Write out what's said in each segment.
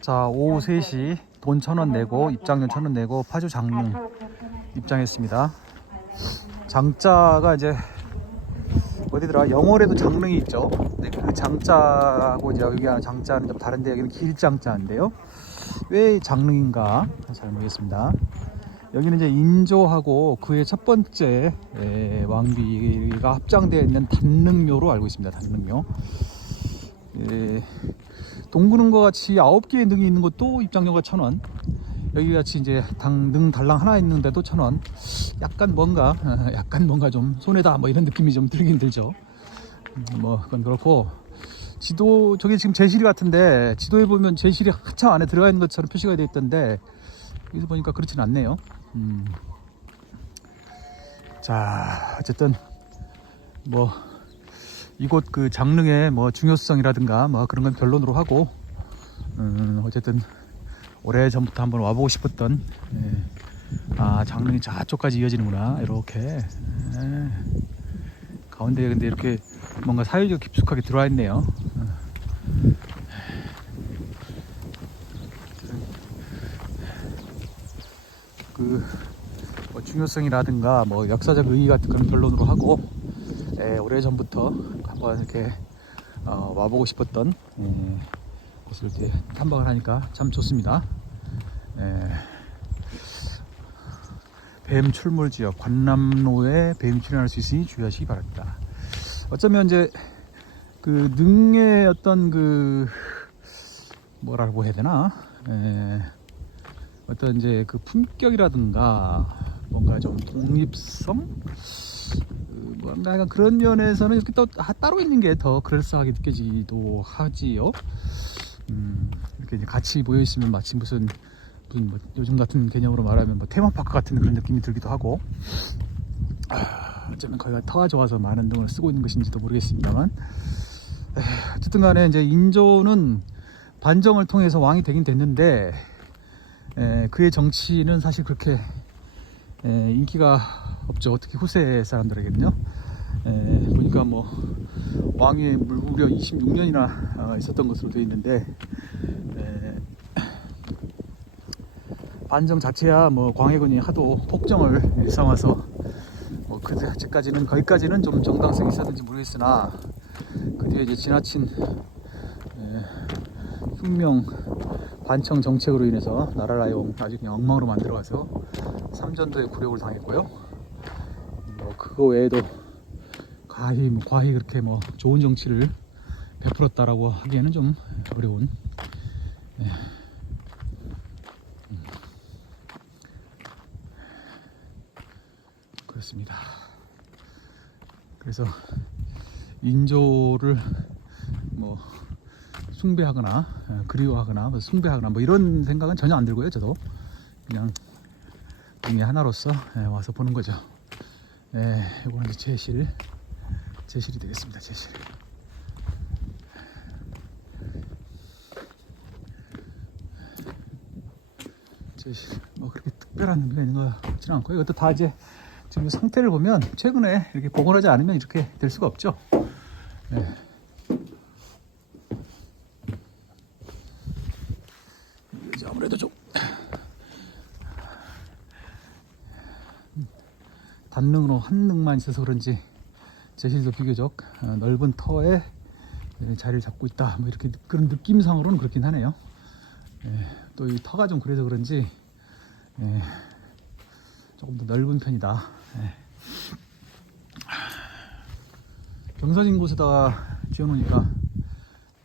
자, 오후 3시 돈 1,000원 내고 입장료 1,000원 내고 파주 장릉 입장했습니다. 장자가 이제 어디더라? 영월에도 장릉이 있죠. 근데 그 장자하고 이제 여기 하는 장자는 좀 다른데 여기는 길장자인데요. 왜 장릉인가 잘 모르겠습니다. 여기는 이제 인조하고 그의 첫 번째 왕비가 합장되어 있는 단릉묘로 알고 있습니다. 단릉묘. 동구릉과 같이 9개의 능이 있는 것도 입장료가 1,000원. 여기 같이 이제 능 달랑 하나 있는데도 1,000원. 약간 뭔가 좀 손해다 뭐 이런 느낌이 좀 들긴 들죠. 뭐 그건 그렇고, 지도 저게 지금 제실이 같은데 지도에 보면 제실이 한참 안에 들어가 있는 것처럼 표시가 되어 있던데 여기서 보니까 그렇진 않네요. 자, 어쨌든 뭐 이곳 그 장릉의 뭐 중요성이라든가 뭐 그런 건 변론으로 하고, 어쨌든 오래 전부터 한번 와보고 싶었던, 장릉이 저쪽까지 이어지는구나. 이렇게 가운데에 근데 이렇게 뭔가 사유지가 깊숙하게 들어와 있네요. 뭐 중요성이라든가 뭐 역사적 의의 같은 그런 변론으로 하고, 오래 전부터 한번 이렇게 와보고 싶었던 곳을 이렇게 탐방을 하니까 참 좋습니다. 뱀 출몰 지역 관람로에 뱀 출연할 수 있으니 주의하시기 바랍니다. 어쩌면 이제 그 능의 어떤 그 뭐라고 해야 되나, 어떤 이제 그 품격이라든가 뭔가 좀 독립성, 뭔가 약간 그런 면에서는 이렇게 또 따로 있는 게 더 그럴싸하게 느껴지기도 하지요. 이렇게 이제 같이 모여 있으면 마치 무슨 뭐 요즘 같은 개념으로 말하면 뭐 테마파크 같은 그런 느낌이 들기도 하고, 어쩌면 거기가 터가 좋아서 많은 돈을 쓰고 있는 것인지도 모르겠습니다만, 어쨌든 간에 이제 인조는 반정을 통해서 왕이 되긴 됐는데, 그의 정치는 사실 그렇게 인기가 없죠. 특히 후세 사람들에게는요. 보니까 뭐 왕이 무려 26년이나 있었던 것으로 되어 있는데, 반정 자체야 뭐 광해군이 하도 폭정을 일삼아서 뭐 그때까지는 거기까지는 좀 정당성이 있었는지 모르겠으나, 그 뒤에 이제 지나친 혁명 반청 정책으로 인해서 나라를 아주 그냥 엉망으로 만들어가서 삼전도에 굴욕을 당했고요. 뭐 그거 외에도 과히 그렇게 뭐 좋은 정치를 베풀었다라고 하기에는 좀 어려운. 그렇습니다. 그래서 인조를 뭐 숭배하거나 그리워하거나 뭐 숭배하거나 뭐 이런 생각은 전혀 안 들고요. 저도 그냥 중에 하나로서 와서 보는 거죠. 이거는 이제 제실이 되겠습니다. 제실. 제실 뭐 그렇게 특별한 의미가 있는 것 같지는 않고요. 이것도 다 이제 지금 상태를 보면 최근에 이렇게 복원하지 않으면 이렇게 될 수가 없죠. 아무래도 좀 단능으로 한 능만 있어서 그런지 제실도 비교적 넓은 터에 자리를 잡고 있다, 뭐 이렇게 그런 느낌상으로는 그렇긴 하네요. 또 이 터가 좀 그래서 그런지 조금 더 넓은 편이다. 경사진 곳에다가 지어놓으니까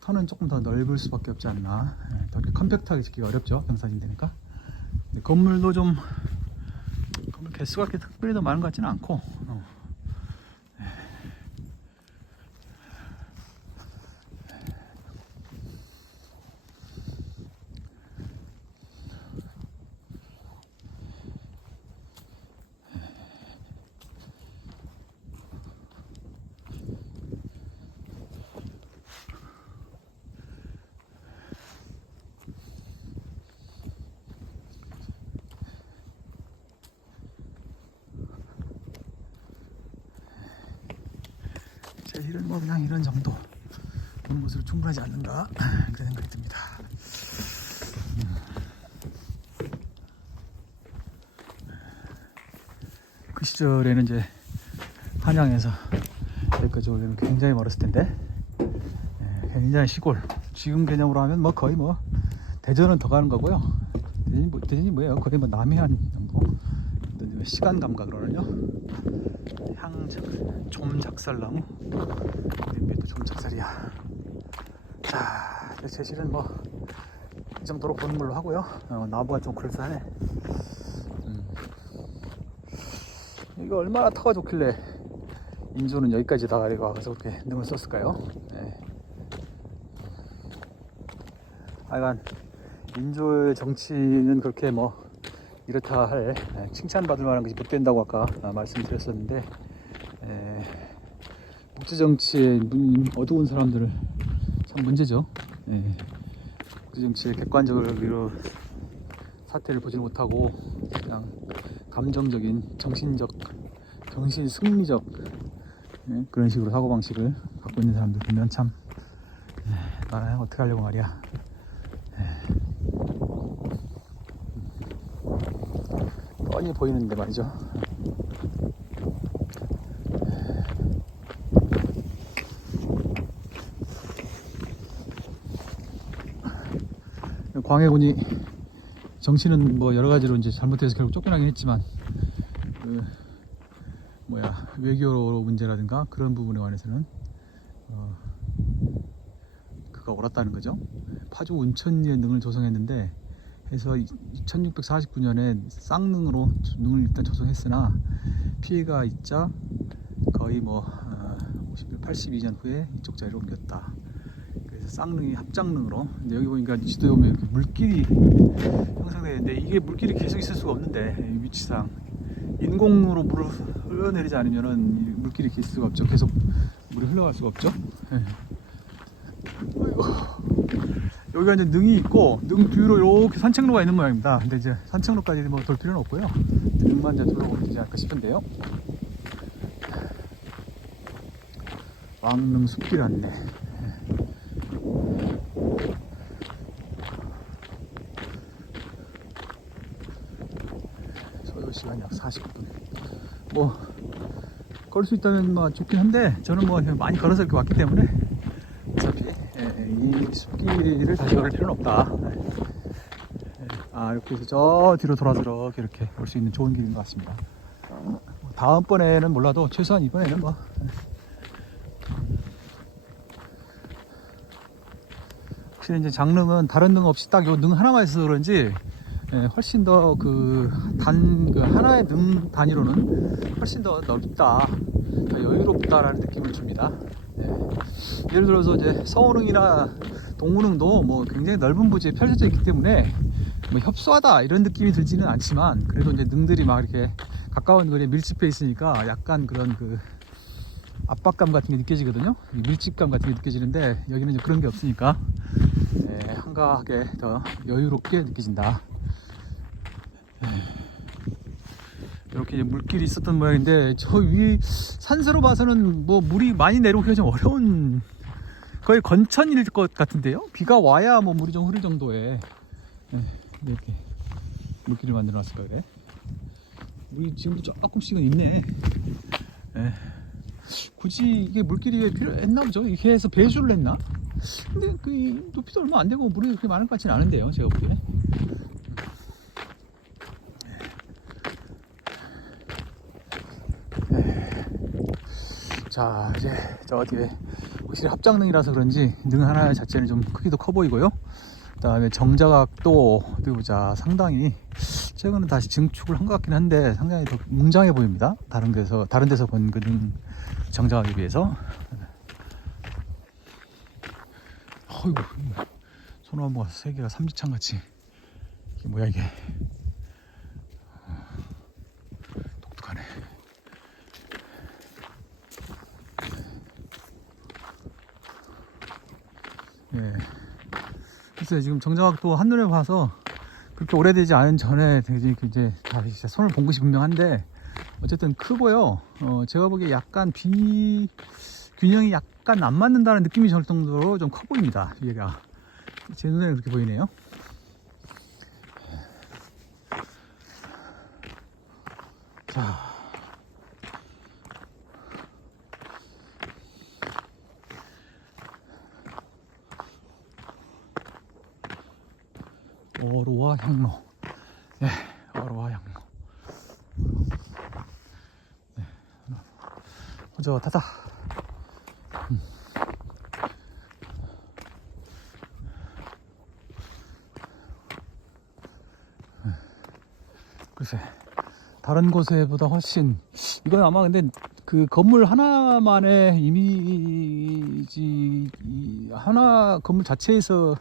터는 조금 더 넓을 수밖에 없지 않나. 더 이렇게 컴팩트하게 짓기가 어렵죠, 경사진 되니까. 건물도 좀 건물 개수가 그렇게 특별히 더 많은 것 같지는 않고, 제실은 뭐 그냥 이런 정도 보는 것으로 충분하지 않는가 그런 생각이 듭니다. 그 시절에는 이제 한양에서 여기까지 오려면 굉장히 멀었을 텐데, 굉장히 시골. 지금 개념으로 하면 뭐 거의 뭐 대전은 더 가는 거고요. 대전이 뭐예요? 거의 뭐 남해안 정도. 시간 감각으로는요. 좀작살나무. 또 좀작살이야. 자, 제실은 뭐 이 정도로 보는 걸로 하고요. 나무가 좀 그럴싸하네. 이거 얼마나 터가 좋길래 인조는 여기까지 나가려고 와서 그렇게 능을 썼을까요? 네. 하여간 인조의 정치는 그렇게 뭐 이렇다 할 칭찬받을 만한 것이 못 된다고 아까 말씀드렸었는데, 국제정치의 어두운 사람들을 참 문제죠. 국제정치의 객관적으로 사태를 보지 못하고 그냥 감정적인 정신 승리적 그런 식으로 사고방식을 갖고 있는 사람들 보면 참 나는 어떻게 하려고 말이야. 뻔히 보이는데 말이죠. 광해군이 정치는 뭐 여러 가지로 이제 잘못해서 결국 쫓겨나긴 했지만, 외교 문제라든가 그런 부분에 관해서는 그가 옳았다는 거죠. 파주 운천리에 능을 조성했는데, 해서 1649년에 쌍능으로 능을 일단 조성했으나 피해가 있자 거의 뭐 82년 후에 이쪽 자리로 옮겼다. 그래서 쌍능이 합장능으로. 근데 여기 보니까 지도에 보면 이렇게 물길이 형성되는데, 이게 물길이 계속 있을 수가 없는데, 위치상 인공으로 물을 흘러내리지 않으면은 물길이 있을 수가 없죠. 계속 물이 흘러갈 수가 없죠. 여기가 이제 능이 있고, 능 뒤로 이렇게 산책로가 있는 모양입니다. 근데 이제 산책로까지 뭐 돌 필요는 없고요. 능만 이제 둘러보면 되지 않을까 싶은데요. 왕릉 숲길 안내. 소요 시간 약 40분. 뭐 걸을 수 있다면 뭐 좋긴 한데, 저는 뭐 많이 걸어서 이렇게 왔기 때문에 어차피 이 숲길을 다시 걸을 필요는 없다. 이렇게 해서 저 뒤로 돌아서 이렇게 올 수 있는 좋은 길인 것 같습니다. 다음번에는 몰라도 최소한 이번에는 뭐 확실히 이제 장릉은 다른 능 없이 딱 요 능 하나만 있어서 그런지 훨씬 더 그 하나의 능 단위로는 훨씬 더 넓다, 더 여유롭다라는 느낌을 줍니다. 예를 들어서 이제 서운릉이나 동문릉도 뭐 굉장히 넓은 부지에 펼쳐져 있기 때문에 뭐 협소하다 이런 느낌이 들지는 않지만, 그래도 이제 능들이 막 이렇게 가까운 거리에 밀집해 있으니까 약간 그런 그 압박감 같은 게 느껴지거든요. 밀집감 같은 게 느껴지는데, 여기는 이제 그런 게 없으니까 한가하게 더 여유롭게 느껴진다. 이렇게 이제 물길이 있었던 모양인데, 저 위 산세로 봐서는 뭐 물이 많이 내려오기가 좀 어려운, 거의 건천일 것 같은데요. 비가 와야 뭐 물이 좀 흐를 정도의 이렇게 물길을 만들어 놨을까 그래. 물이 지금도 조금씩은 있네. 굳이 이게 물길이 필요했나 보죠. 이렇게 해서 배수를 했나? 근데 그 높이도 얼마 안 되고 물이 그렇게 많을 것 같지는 않은데요, 제가 보기에. 자, 이제 저 뒤에 확실히 합장능이라서 그런지 능 하나 자체는 좀 크기도 커 보이고요. 그 다음에 정자각도 어디 보자, 상당히 최근에 다시 증축을 한 것 같긴 한데 상당히 더 웅장해 보입니다. 다른 데서 본 그 능 정자각에 비해서. 어이구, 소나무가 세 개가 삼지창 같이. 이게 뭐야 이게? 독특하네. 글쎄, 지금 정자각도 한눈에 봐서 그렇게 오래되지 않은 전에 이제 다시 손을 본 것이 분명한데, 어쨌든 크고요. 제가 보기에 약간 균형이 약간 안 맞는다는 느낌이 들 정도로 좀 커 보입니다. 얘가 제 눈에는 그렇게 보이네요. 자, 어로와 향로. 예, 어로와 향로. 네, 허젓하다. 글쎄, 다른 곳에보다 훨씬, 이건 아마 근데 그 건물 하나만의 이미지, 하나 건물 자체에서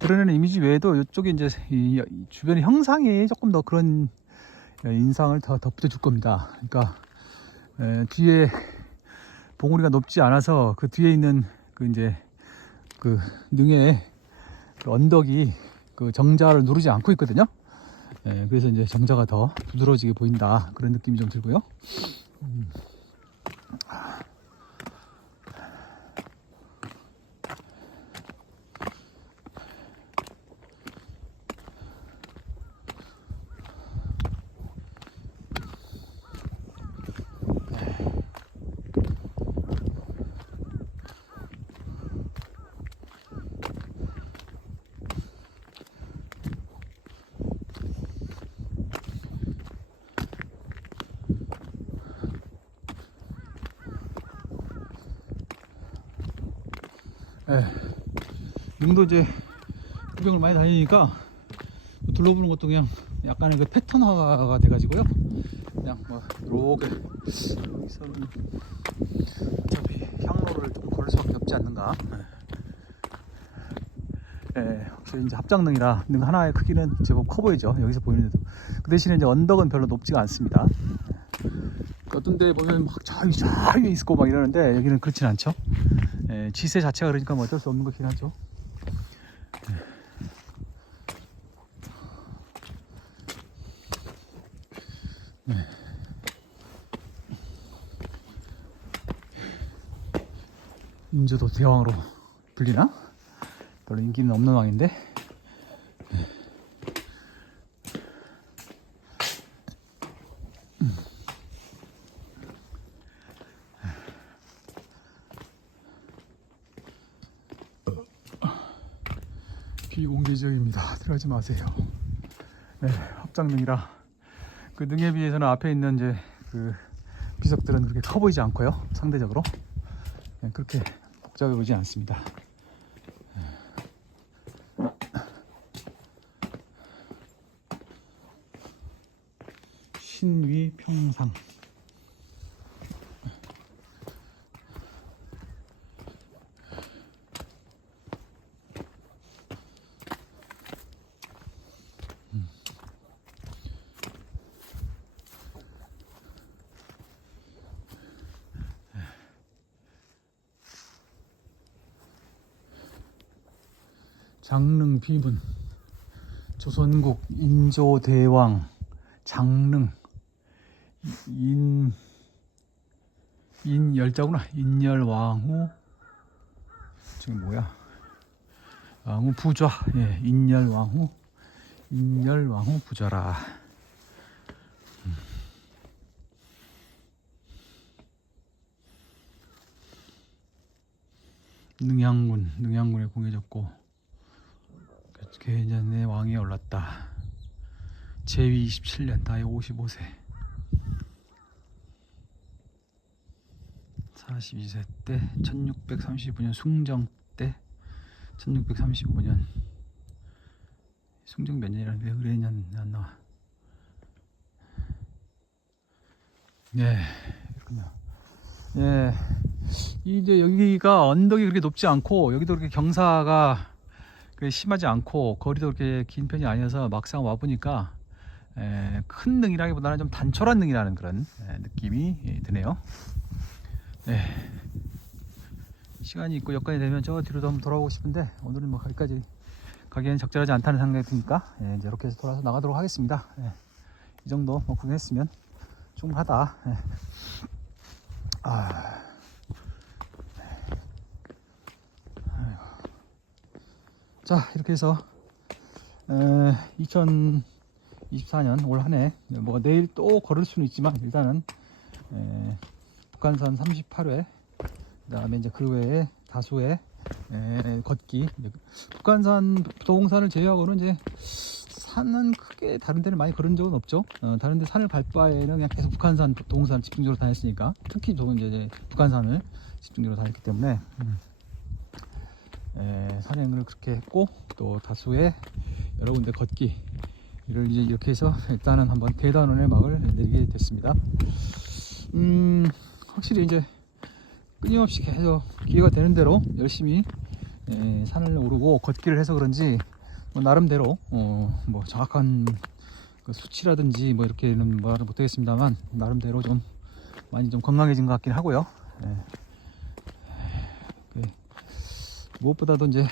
드러내는 이미지 외에도 이쪽에 이제 이 주변의 형상이 조금 더 그런 인상을 더 덧붙여 줄 겁니다. 그러니까 뒤에 봉우리가 높지 않아서 그 뒤에 있는 그 이제 그 능의 그 언덕이 그 정자를 누르지 않고 있거든요. 그래서 이제 정자가 더 부드러워지게 보인다, 그런 느낌이 좀 들고요. 능도 이제 구경을 많이 다니니까 둘러보는 것도 그냥 약간의 그 패턴화가 돼가지고요. 그냥 뭐 이렇게 여기서는 어차피 향로를 좀 걸을 수밖에 없지 않는가. 확실히 이제 합장능이라 능 하나의 크기는 제법 커 보이죠. 여기서 보이는데도. 그 대신에 이제 언덕은 별로 높지가 않습니다. 어떤 데 보면 막 저기 위에 있고 막 이러는데 여기는 그렇진 않죠. 지세 자체가 그러니까 뭐 어쩔 수 없는 거긴 하죠. 인조도 대왕으로 불리나? 별로 인기는 없는 왕인데. 비공개 지역입니다. 들어가지 마세요. 네, 합장능이라 그 능에 비해서는 앞에 있는 이제 그 비석들은 그렇게 커 보이지 않고요. 상대적으로 그렇게 복잡해 보이지 않습니다. 신위 평상. 장릉 비문, 조선국 인조대왕 장릉 인열자구나. 인열왕후, 저기 뭐야, 왕후 부좌. 예, 인열왕후 부좌라. 능양군에 공해졌고 개년에 왕이 올랐다. 제위 27년, 나이 55세, 42세 때 1635년 숭정 때 1635년 숭정 몇 년이라는 왜 의뢰년 안 나와. 네, 그렇군요. 예, 이제 여기가 언덕이 그렇게 높지 않고 여기도 그렇게 경사가 심하지 않고 거리도 그렇게 긴 편이 아니어서 막상 와보니까 큰 능이라기보다는 좀 단촐한 능이라는 그런 느낌이 드네요. 네. 시간이 있고 여건이 되면 저 뒤로도 한번 돌아오고 싶은데 오늘은 뭐 거기까지 가기에는 적절하지 않다는 생각이 드니까 이제 이렇게 해서 돌아서 나가도록 하겠습니다. 이 정도 뭐 구경했으면 충분하다. 자, 이렇게 해서 2024년 올 한해 뭐가 내일 또 걸을 수는 있지만 일단은 북한산 38회, 그 다음에 이제 그 외에 다수의 걷기, 북한산 도봉산을 제외하고는 이제 산은 크게 다른 데는 많이 걸은 적은 없죠. 다른 데 산을 갈 바에는 그냥 계속 북한산, 동산 집중적으로 다녔으니까, 특히 저는 이제 북한산을 집중적으로 다녔기 때문에 산행을 그렇게 했고, 또 다수의 여러 군데 걷기를 이제 이렇게 해서 일단은 한번 대단원의 막을 내리게 됐습니다. 확실히 이제 끊임없이 계속 기회가 되는 대로 열심히 산을 오르고 걷기를 해서 그런지 뭐 나름대로 뭐 정확한 그 수치라든지 뭐 이렇게는 말을 못하겠습니다만, 나름대로 좀 많이 좀 건강해진 것 같긴 하고요. 무엇보다도 이제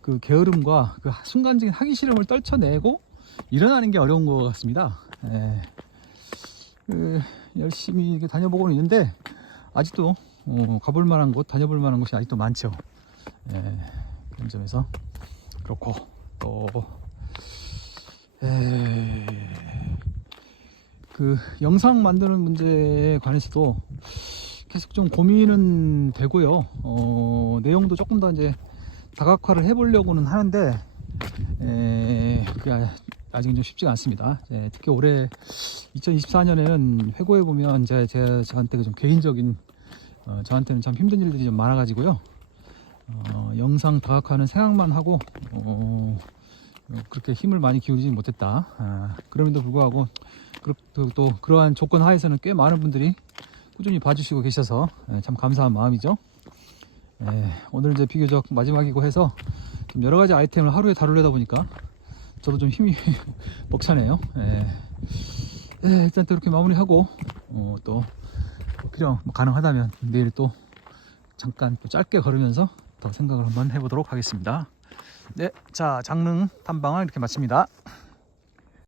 그 게으름과 그 순간적인 하기 싫음을 떨쳐내고 일어나는 게 어려운 것 같습니다. 열심히 이렇게 다녀보고는 있는데 아직도 가볼 만한 곳, 다녀볼 만한 곳이 아직도 많죠. 그런 점에서 그렇고, 또 그 영상 만드는 문제에 관해서도 계속 좀 고민은 되고요. 내용도 조금 더 이제 다각화를 해보려고는 하는데 그게 아직은 좀 쉽지가 않습니다. 특히 올해 2024년에는 회고해 보면 저한테 좀 개인적인 저한테는 참 힘든 일들이 좀 많아가지고요. 영상 다각화는 생각만 하고 그렇게 힘을 많이 기울이지 못했다. 그럼에도 불구하고 또 그러한 조건 하에서는 꽤 많은 분들이 꾸준히 봐주시고 계셔서 참 감사한 마음이죠. 오늘 이제 비교적 마지막이고 해서 좀 여러 가지 아이템을 하루에 다루려다 보니까 저도 좀 힘이 벅차네요. 일단 또 이렇게 마무리하고 또 필요 가능하다면 내일 또 잠깐 또 짧게 걸으면서 더 생각을 한번 해보도록 하겠습니다. 네, 자, 장릉 탐방을 이렇게 마칩니다.